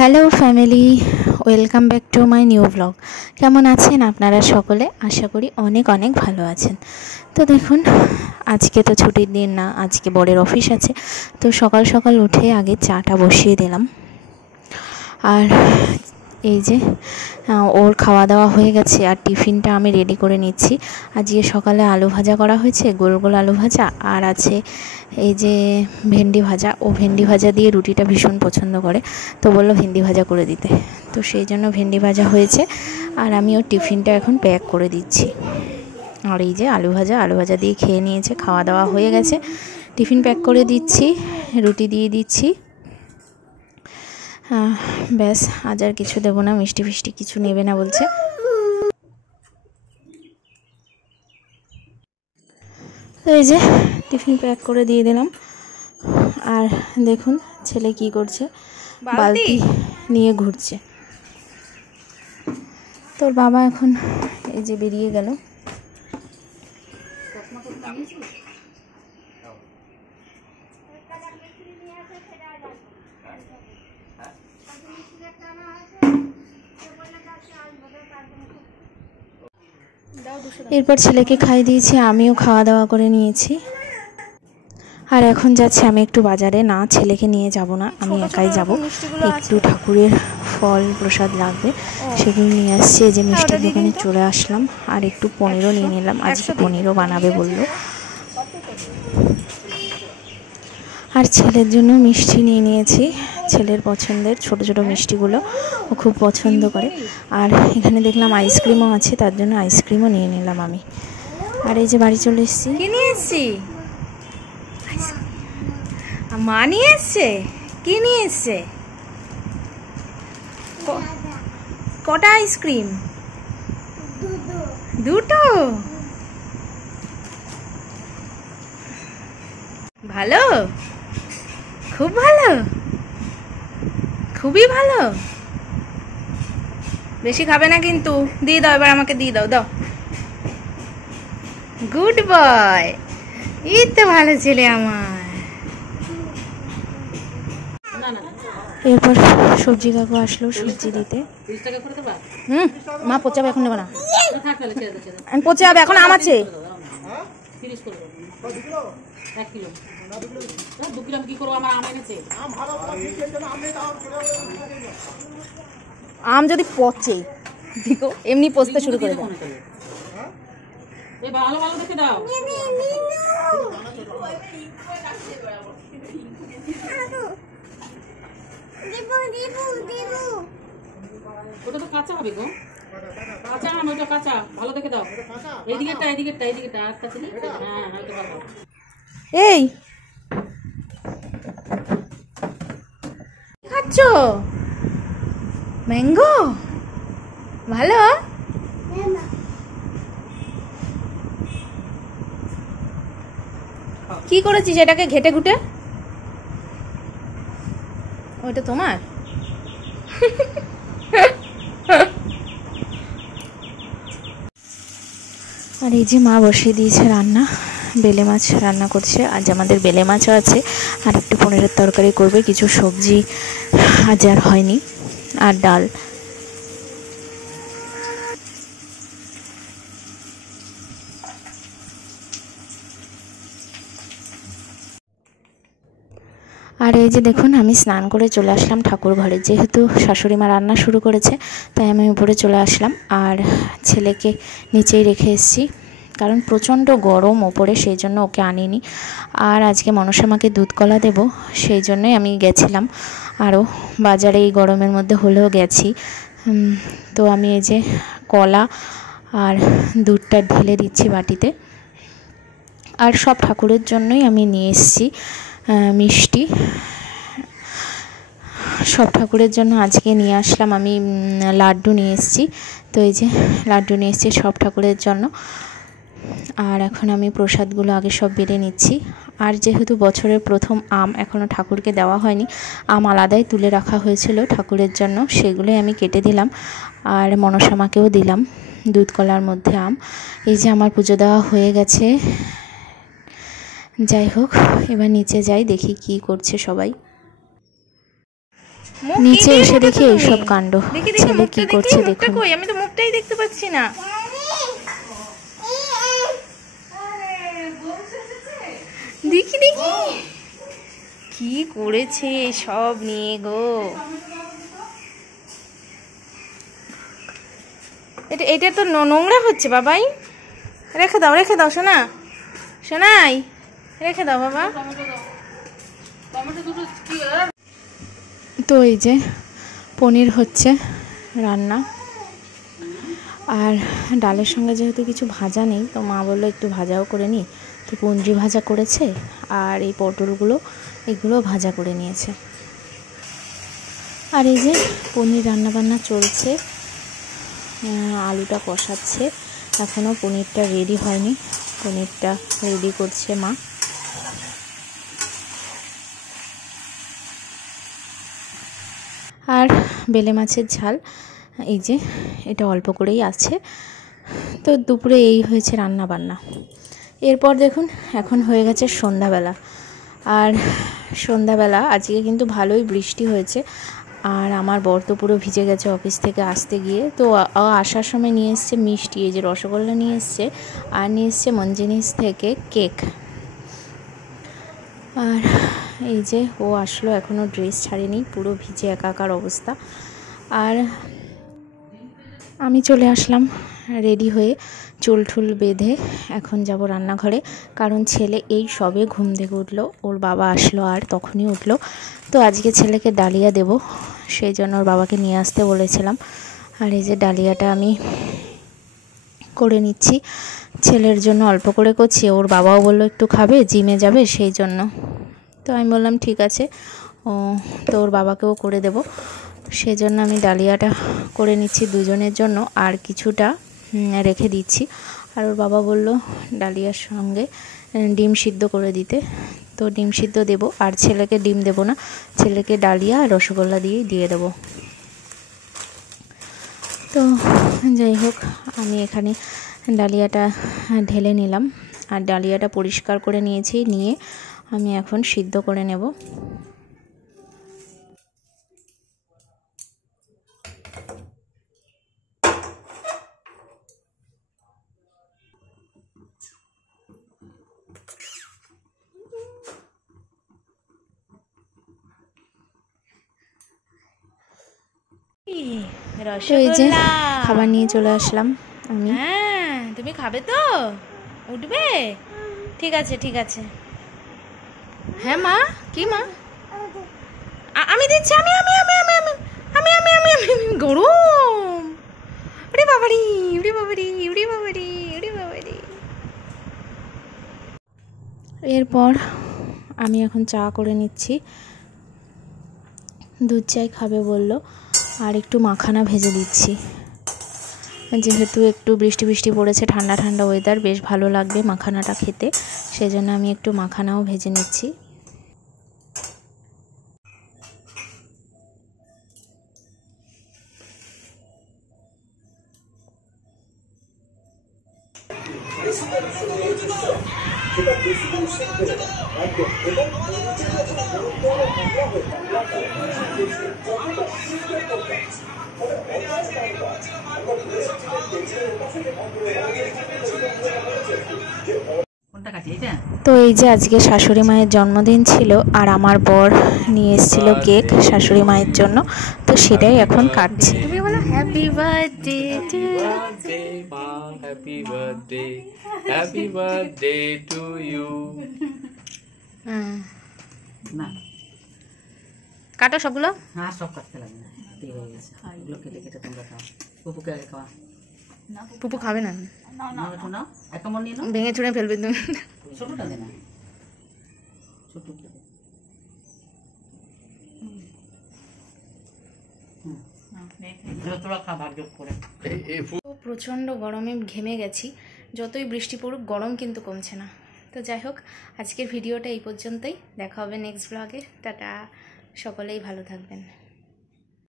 Hello family, welcome back to my new blog. কেমন আছেন আপনারা সকলে? আশা করি অনেক অনেক ভালো আছেন। তো দেখুন, আজকে তো ছুটির দিন না, আজকে বরের অফিস আছে। তো সকাল সকাল উঠে আগে চাটা বসিয়ে দিলাম। আর এই যে ওর খাওয়া দাওয়া হয়ে গেছে, আর টিফিনটা আমি রেডি করে নিচ্ছি। আজকে সকালে আলু ভাজা করা হয়েছে, গোল গোল আলু ভাজা, আর আছে এই যে ভেন্ডি ভাজা। ও ভেন্ডি ভাজা দিয়ে রুটিটা ভীষণ পছন্দ করে, তো বললো ভেন্ডি ভাজা করে দিতে। তো সেই জন্য ভেন্ডি ভাজা হয়েছে, আর আমি ওর টিফিনটা এখন প্যাক করে দিচ্ছি। আর এই যে আলু ভাজা দিয়ে খেয়ে নিয়েছে, খাওয়া দাওয়া হয়ে গেছে। টিফিন প্যাক করে দিচ্ছি, রুটি দিয়ে দিচ্ছি। ব্যাস, আজ আর কিছু দেবো না, মিষ্টি ফিষ্টি কিছু নেবে না বলছে। তো এই যে টিফিন প্যাক করে দিয়ে দিলাম। আর দেখুন ছেলে কি করছে, বালতি নিয়ে ঘুরছে। তোর বাবা এখন এই যে বেরিয়ে গেল। এরপর ছেলেকে খাইয়ে দিয়েছি, আমিও খাওয়া দাওয়া করে নিয়েছি। আর এখন যাচ্ছি আমি একটু বাজারে। না, ছেলেকে নিয়ে যাব না, আমি একাই যাব। একটু ঠাকুরের ফল প্রসাদ লাগবে, সেগুলো নিয়ে আসছি। এই যে মিষ্টির দোকানে চলে আসলাম, আর একটু পনিরও নিয়ে নিলাম। আজকে পনিরও বানাবে বললো। আর ছেলের জন্য মিষ্টি নিয়ে নিয়েছি, ছেলের পছন্দের ছোট ছোট মিষ্টিগুলো ও খুব পছন্দ করে। আর এখানে দেখলাম আইসক্রিমও আছে, তার জন্য আইসক্রিমও নিয়ে নিলাম আমি। আর এই যে বাড়ি চলে এসেছি। কি নিয়ে এসছি? মা নিয়ে এসছে। কি নিয়ে এসছে? কটা আইসক্রিম? দুটো। ভালো, খুব ভালো, খুবই ভালো। বেশি খাবে না কিন্তু। দিয়ে দাও, এবার আমাকে দিয়ে দাও। দাও, গুড বয়। এই তো ভালো ছেলে আমার। এরপর সবজি কাকু আসলো সবজি দিতে। মা পচে যাবে, এখন নেবো না। আমি পচে যাবে, এখন আম আছে। আম যদি পচে, দেখো এমনি পচতে শুরু করে দাও। ভালো ভালো দেখে দাও। ওটা তো কাঁচা হবে গো, কাঁচা আম, ওটা কাঁচা। ভালো দেখে দাও। এইদিকেরটা এইদিকেরটা এইদিকেরটা আর কাছে। হ্যাঁ, হালকা ভালো। এই খাচ্ছ ম্যাঙ্গো? ভালো। কি করেছিস এটাকে ঘেটে ঘুটে? ওইটা তোমার? আর এই যে মা বসিয়ে দিয়েছে রান্না, বেলে মাছ রান্না করছে। আজ আমাদের বেলে মাছও আছে, আর একটু পনিরের তরকারি করবে, কিছু সবজি আজ আর হয়নি, আর ডাল। আর এই যে দেখুন, আমি স্নান করে চলে আসলাম ঠাকুর ঘরে। যেহেতু শাশুড়ি মা রান্না শুরু করেছে, তাই আমি উপরে চলে আসলাম। আর ছেলেকে নিচেই রেখে এসেছি, কারণ প্রচণ্ড গরম ওপরে, সেই জন্য ওকে আনিনি। আর আজকে মনসা মাকে দুধ কলা দেবো, সেই জন্যই আমি গেছিলাম। আরও বাজারে এই গরমের মধ্যে হলেও গেছি। তো আমি এই যে কলা আর দুধটা ঢেলে দিচ্ছি বাটিতে। আর সব ঠাকুরের জন্যই আমি নিয়ে এসেছি মিষ্টি, সব ঠাকুরের জন্য আজকে নিয়ে আসলাম। আমি লাড্ডু নিয়ে এসেছি, তো এই যে লাড্ডু নিয়ে এসেছি সব ঠাকুরের জন্য। আর এখন আমি প্রসাদগুলো আগে সব বেড়ে নিচ্ছি। আর যেহেতু বছরের প্রথম আম এখনও ঠাকুরকে দেওয়া হয়নি, আম আলাদাই তুলে রাখা হয়েছিল ঠাকুরের জন্য, সেগুলোই আমি কেটে দিলাম। আর মনসা মাকেও দিলাম দুধ কলার মধ্যে আম। এই যে আমার পুজো দেওয়া হয়ে গেছে। যাই হোক, এবার নিচে যাই, দেখি কি করছে সবাই। নিচে এসে দেখি এইসব কাণ্ড। ছেলে কি করছে দেখুন। কই, আমি তো মুখটাই দেখতে পাচ্ছি না। দেখি দেখি কি করেছে সব নিয়ে গো। এটা তো নোংরা হচ্ছে বাবাই। রেখে দাও সোনা, সোনাই রেখে দাও বাবা। তো এই যে পনির হচ্ছে রান্না, আর ডালের সঙ্গে যেহেতু কিছু ভাজা নেই তো মা বললো একটু ভাজাও করে নিই, তো পঞ্জি ভাজা করেছে আর এই পটলগুলো এগুলো ভাজা করে নিয়েছে। আর এই যে পনির রান্নাবান্না চলছে, আলুটা কষাচ্ছে, এখনও পনিরটা রেডি হয়নি, পনিরটা রেডি করছে মা। আর বেলে মাছের ঝাল এই যে এটা অল্প করেই আছে। তো দুপুরে এই হয়েছে রান্না বান্না। এরপর দেখুন এখন হয়ে গেছে সন্ধ্যাবেলা, আর সন্ধ্যাবেলা আজকে কিন্তু ভালোই বৃষ্টি হয়েছে, আর আমার বর তো পুরো ভিজে গেছে অফিস থেকে আসতে গিয়ে। তো আসার সময় নিয়ে এসছে মিষ্টি, এই যে রসগোল্লা নিয়ে এসছে, আর নিয়ে এসছে মঞ্জিনিস থেকে কেক। আর এই যে ও আসলো, এখনও ড্রেস ছাড়েনি, পুরো ভিজে একাকার অবস্থা। আর আমি চলে আসলাম রেডি হয়ে, চুল ঠুল বেঁধে এখন যাব রান্নাঘরে, কারণ ছেলে এই সবে ঘুম থেকে উঠলো, ওর বাবা আসলো আর তখনই উঠলো। তো আজকে ছেলেকে ডালিয়া দেব, সেই জন্য ওর বাবাকে নিয়ে আসতে বলেছিলাম। আর এই যে ডালিয়াটা আমি করে নিচ্ছি, ছেলের জন্য অল্প করে করছি, ওর বাবাও বললো একটু খাবে, জিমে যাবে সেই জন্য। তো আমি বললাম ঠিক আছে, তো ওর বাবাকেও করে দেব, সেজন্য আমি ডালিয়াটা করে নিচ্ছি দুজনের জন্য, আর কিছুটা রেখে দিচ্ছি। আর ওর বাবা বলল ডালিয়ার সঙ্গে ডিম সিদ্ধ করে দিতে, তো ডিম সিদ্ধ দেব, আর ছেলেকে ডিম দেব না, ছেলেকে ডালিয়া আর রসগোল্লা দিয়ে দেবো। তো যাই হোক, আমি এখানে ডালিয়াটা ঢেলে নিলাম, আর ডালিয়াটা পরিষ্কার করে নিয়েছি, নিয়ে আমি এখন সিদ্ধ করে নেব। তো এই যে খাবার নিয়ে চলে আসলাম আমি। হ্যাঁ তুমি খাবে তো, উঠবে? ঠিক আছে ঠিক আছে। হ্যাঁ মা, কি মা? আমি দিচ্ছি, আমি আমি আমি আমি আমি আমি আমি আমি আমি গরম। উড়ে বাবারি, উড়ে বাবারি, উড়ে বাবারি, উড়ে বাবারি। এরপর আমি এখন চা করে নিচ্ছি, দুধ চাই খাবে বলল, আর একটু মাখানা ভেজে দিচ্ছি, যেহেতু একটু বৃষ্টি বৃষ্টি পড়েছে, ঠান্ডা ঠান্ডা ওয়েদার, বেশ ভালো লাগবে মাখানাটা খেতে, সেজন্য আমি একটু মাখানাও ভেজে নিচ্ছি। তো এই যে আজকে শাশুড়ি মায়ের জন্মদিন ছিল, আর আমার বর নিয়ে এসেছিল কেক শাশুড়ি মায়ের জন্য, তো সেটাই এখন কাটছি। তুমি বলো হ্যাপি বার্থডে টু মা, হ্যাপি বার্থডে টু ইউ। না কাটো সবগুলো। হ্যাঁ সব কাটতে লাগে না, ঠিক হয়ে গেছে, এগুলো কেটে কেটে তোমরা খাও। পুপুকে আগে খাওয়া। পুপু খাবে না, নাও একটু নাও, এক কামড় নিয়ে নাও। ভেঙে চুড়ে ফেলবে তুমি। ছোটটা দে না, ছোটটা দে। তোরা খা ভাগ্য করে। প্রচণ্ড গরমে ঘেমে গেছি, যতই বৃষ্টি পড়ুক গরম কিন্তু কমছে না। তো যাই হোক, আজকের ভিডিওটা এই পর্যন্তই, দেখা হবে নেক্সট ব্লগে। টাটা, সকলেই ভালো থাকবেন।